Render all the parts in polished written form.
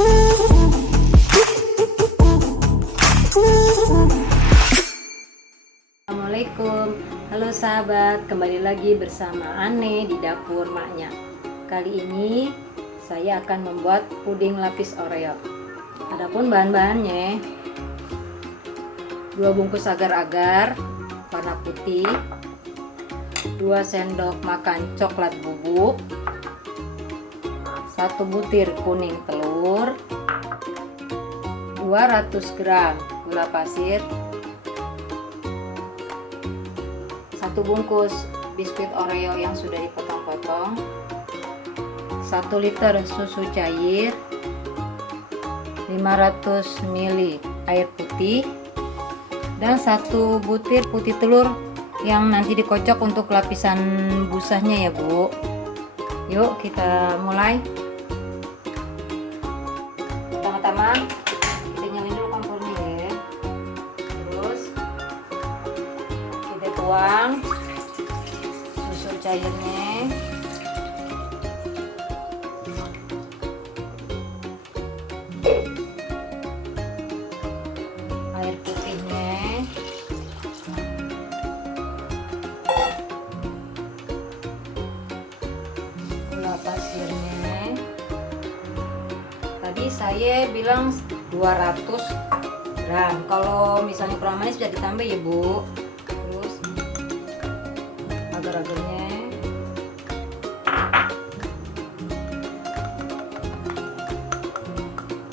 Assalamualaikum, halo sahabat, kembali lagi bersama Ane di dapur maknya. Kali ini saya akan membuat puding lapis Oreo. Adapun bahan-bahannya: 2 bungkus agar-agar warna putih, 2 sendok makan coklat bubuk, 1 butir kuning telur, 200 gram gula pasir, 1 bungkus biskuit Oreo yang sudah dipotong-potong, 1 liter susu cair, 500 ml air putih, dan 1 butir putih telur yang nanti dikocok untuk lapisan busanya ya Bu. Yuk kita mulai. Pertama-tama kita nyalain dulu kompornya ya. Terus kita tuang susu cairnya, air putihnya, gula pasirnya. Tadi saya bilang 200 gram. Kalau misalnya kurang manis bisa ditambah ya Bu. Terus agar-agarnya,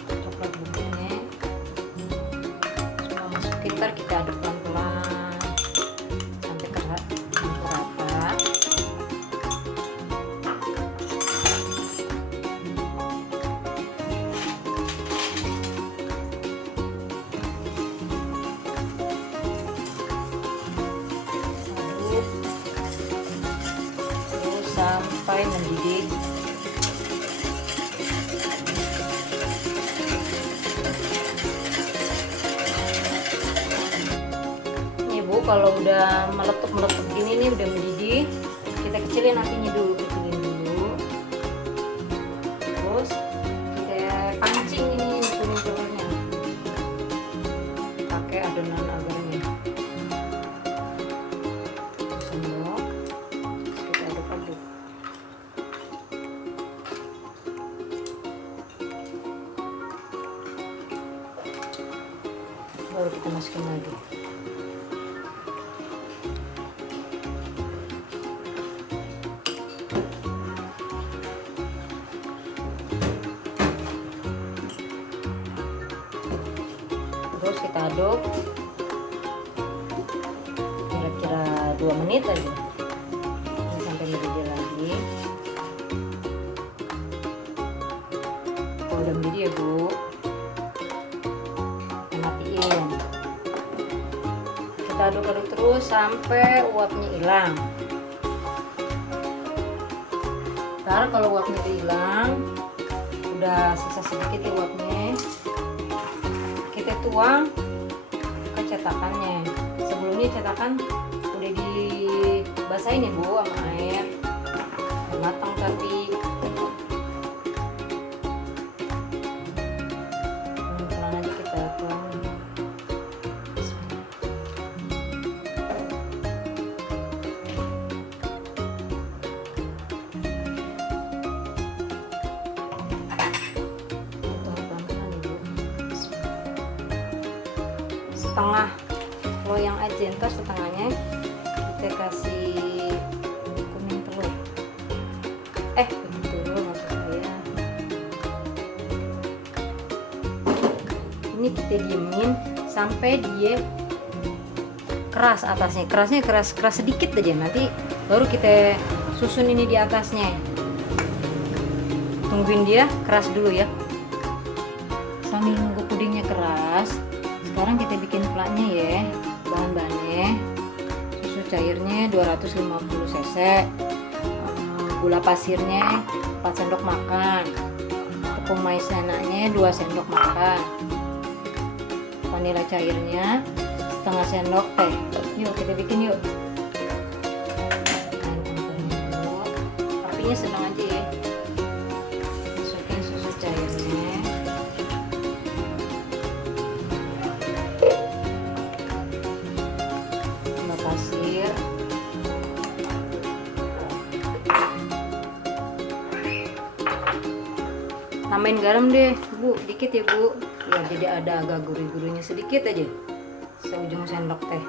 coklat bubuknya, semua masukin. Ntar kita aduk pelan-pelan sampai rata. Terus sampai mendidih. Nih Bu, kalau udah meletup gini nih, udah mendidih, kita kecilin apinya dulu, kecilin dulu. Terus kita pancing ini kuning telurnya pakai adonan agarnya. Sendok, kita aduk-aduk. Baru kita masukin lagi. Terus kita aduk kira-kira 2 menit aja sampai mendidih lagi. Kalau udah mendidih ya Bu, kita matiin. Kita aduk-aduk terus sampai uapnya hilang. Ntar kalau uapnya udah hilang, udah sisa sedikit ya uapnya, kita tuang ke cetakannya. Sebelumnya cetakan udah dibasahin ya Bu sama air, udah matang tapi pelan aja kita tuang. Setengah loyang aja, ntar setengahnya kita kasih kuning telur. Kuning telur maksud saya. Ini kita diemin sampai dia keras atasnya. Kerasnya keras sedikit aja, nanti baru kita susun ini di atasnya. Tungguin dia keras dulu ya. Sambil nunggu pudingnya keras, sekarang kita bikin plaknya ya. Bahan-bahannya: susu cairnya 250 cc, gula pasirnya 4 sendok makan, tepung maizenanya 2 sendok makan, vanila cairnya setengah sendok teh. Yuk kita bikin yuk. Apinya sedang aja ya. Masukin susu cairnya. Tambahin garam deh Bu, dikit ya Bu, ya jadi ada agak gurih-gurihnya sedikit aja, seujung sendok teh.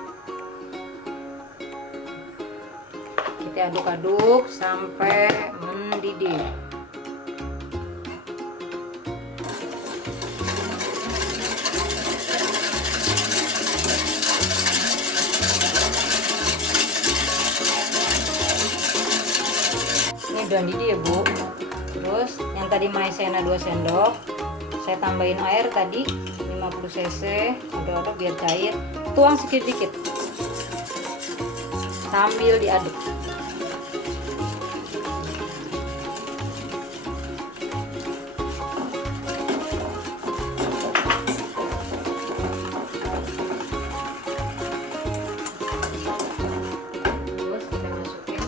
Kita aduk-aduk sampai mendidih. Ini udah mendidih ya Bu. Terus yang tadi maizena 2 sendok, saya tambahin air tadi 50 cc, aduk-aduk biar cair. Tuang sedikit-sedikit sambil diaduk. Terus kita masukin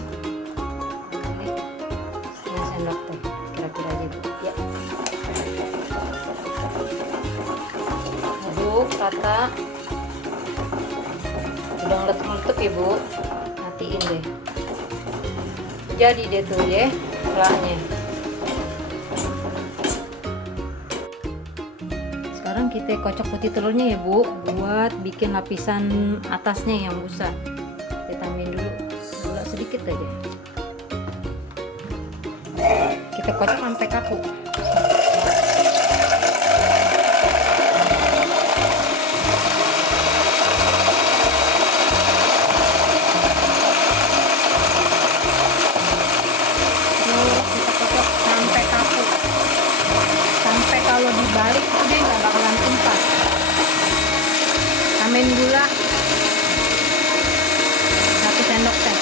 ini setengah sendok teh kira-kira aja Bu ya. Aduk rata. Udah ngeletup-ngeletup ya Bu, matiin deh. Jadi deh tuh ya kelaknya. Sekarang kita kocok putih telurnya ya Bu, buat bikin lapisan atasnya yang busa. Kita tambahin dulu gula sedikit aja. Kita kocok sampai kaku. Kalau dibalik dia nggak bakalan tumpah. Tambahin gula 1 sendok teh.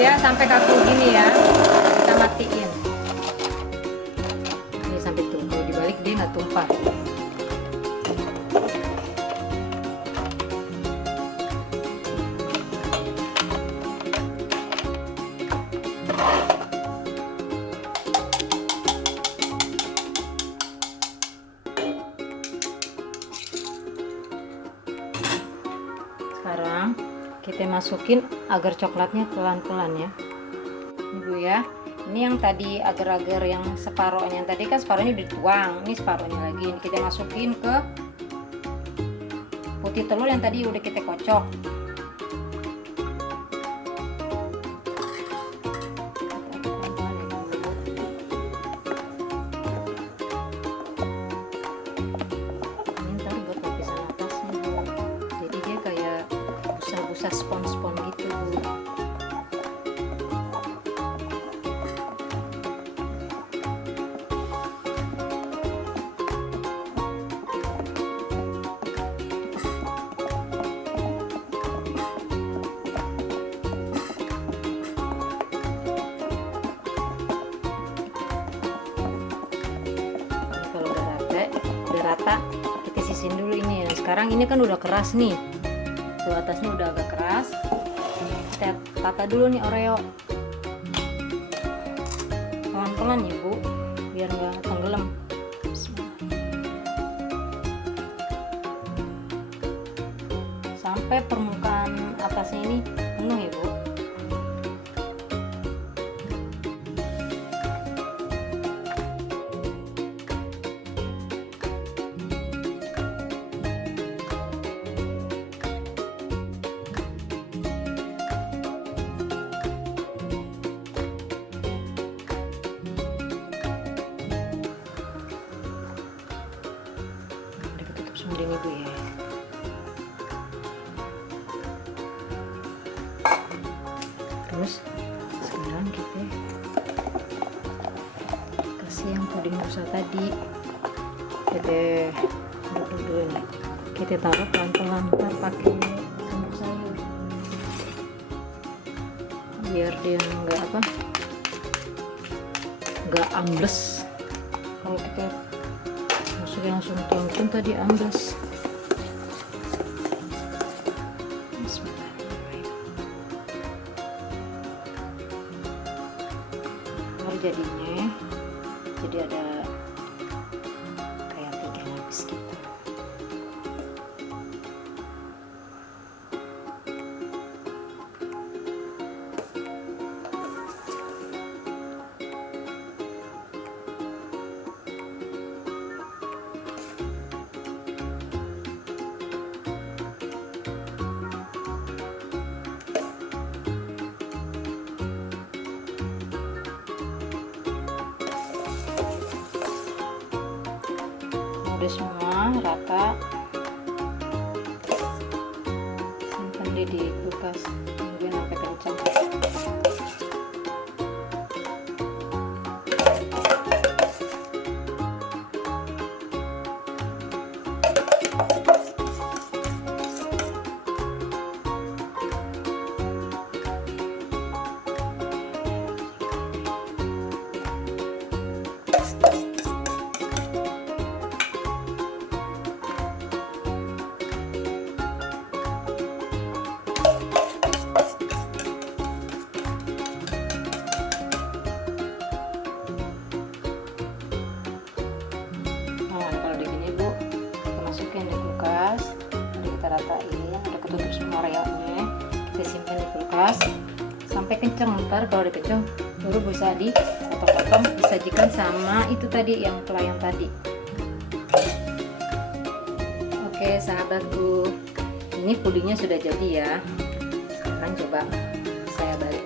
Ya sampai kaku gini ya, kita matiin. Ini sampai tuh, kalau dibalik dia nggak tumpah. Sekarang kita masukin agar coklatnya pelan-pelan ya. Ini Bu ya. Ini yang tadi agar-agar yang separohnya, yang tadi kan separohnya udah dituang, ini separohnya lagi. Ini kita masukin ke putih telur yang tadi udah kita kocok. Ini ntar buat lapisan atasnya Bu. Jadi dia kayak busa-busa spons-spons gitu Bu. Kalau udah rata, kita sisin dulu ini. Nah, sekarang ini kan udah keras nih. Tuh atasnya udah agak keras. Kita tata dulu nih Oreo. Pelan-pelan ya Bu, biar nggak tenggelam. Sampai permukaan atasnya ini penuh ya Bu. Ini Bu ya. Terus sekarang kita kasih yang puding busa tadi. Kita aduk dulu nih. Kita taruh pelan-pelan, ntar pakai sendok sayur biar dia nggak ambles. Kalau kita masukin langsung tuang tadi ambles. jadinya. Jadi ada kayak 3 lapis gitu. Udah semua rata, simpan deh di kulkas mungkin sampai kencang. Ratain, udah ketutup semua areanya, kita simpan di kulkas sampai kencang. Ntar kalau udah kencang baru bisa dipotong-potong, disajikan sama itu tadi yang kelayang tadi. Oke sahabatku, ini pudingnya sudah jadi ya. Sekarang coba saya balik.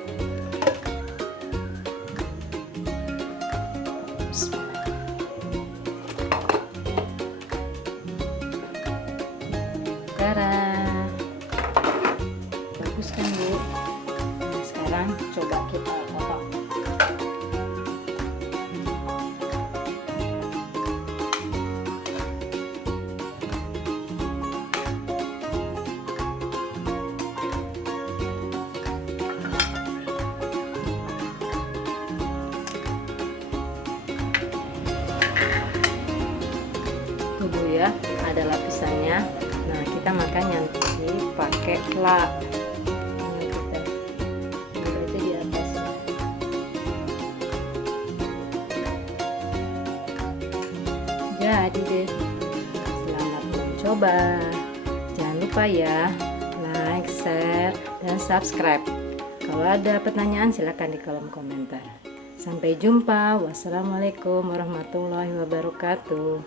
Bagus kan Bu? Nah, sekarang coba kita potong. Tuh Bu ya, ada lapisannya. Nah kita makan nanti pakai pla. Ini kita ambil aja di atasnya. Jadi deh, selamat mencoba. Jangan lupa ya like, share, dan subscribe. Kalau ada pertanyaan silahkan di kolom komentar. Sampai jumpa. Wassalamualaikum warahmatullahi wabarakatuh.